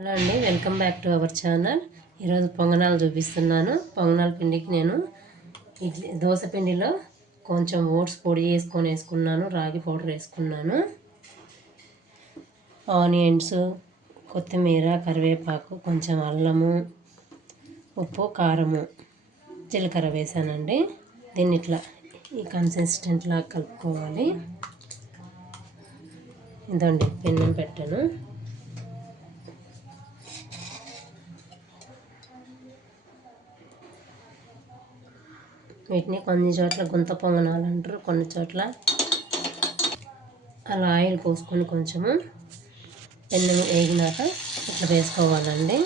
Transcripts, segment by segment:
Hello అండి, welcome back to our channel. ఈరోజు పొంగనాలు చూపిస్తున్నాను. పొంగనాల పిండికి నేను దోశ పిండిలో కొంచెం ఓట్స్ పొడి వేసుకున్నాను, రాగి పౌడర్ వేసుకున్నాను, ఆనియన్స్, కొత్తిమీర, కరివేపాకు, కొంచెం అల్లము, ఉప్పు, కారము, జీలకర్ర వేసానండి. దీన్ని ఇట్లా ఈ కన్సిస్టెంట్లా కలుపుకోవాలి. ఇదండి పెన్నం పెట్టాను. వీటిని కొన్ని చోట్ల గుంత పొంగనాలు అంటారు, కొన్ని చోట్ల అలా ఆయిల్ పోసుకొని కొంచెము పెన్నం వేగినాక ఇట్లా వేసుకోవాలండి.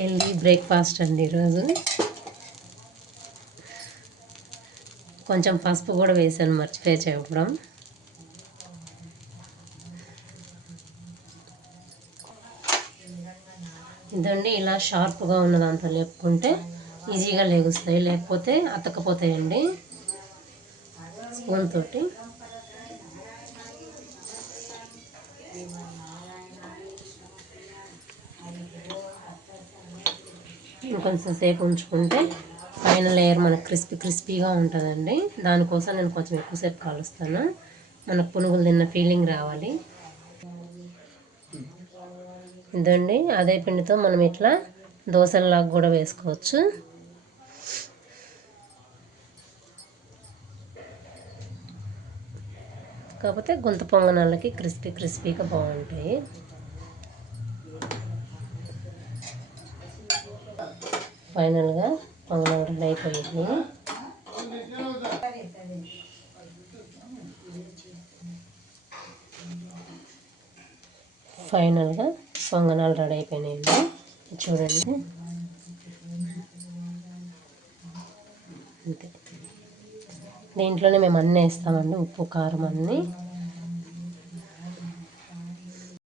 హెల్దీ బ్రేక్ఫాస్ట్ అండి ఈరోజు. కొంచెం పసుపు కూడా వేసాను, మర్చిపోయి చెప్పడం. ఇదండి, ఇలా షార్ప్గా ఉన్నదంతా లేపుకుంటే ఈజీగా లేగుస్తాయి, లేకపోతే అతకపోతాయండి. స్పూన్ తోటి ఇంకొంచెం సేపు ఉంచుకుంటే పైన లేయర్ మనకు క్రిస్పీగా ఉంటుందండి. దానికోసం నేను కొంచెం ఎక్కువసేపు కాలుస్తాను, మనకు పునుగులు తిన్న ఫీలింగ్ రావాలి. ఇదండి, అదే పిండితో మనం ఇట్లా దోశల్లాగా కూడా వేసుకోవచ్చు. కాకపోతే గుంత పొంగనాలకి క్రిస్పీగా బాగుంటాయి. ఫైనల్గా పొంగనాలు రెడీ అయిపోయింది. ఫైనల్గా పొంగనాలు రెడీ అయిపోయినాయండి, చూడండి. అంతే, దీంట్లోనే మేము అన్నీ వేస్తామండి, ఉప్పు, కారం అన్నీ.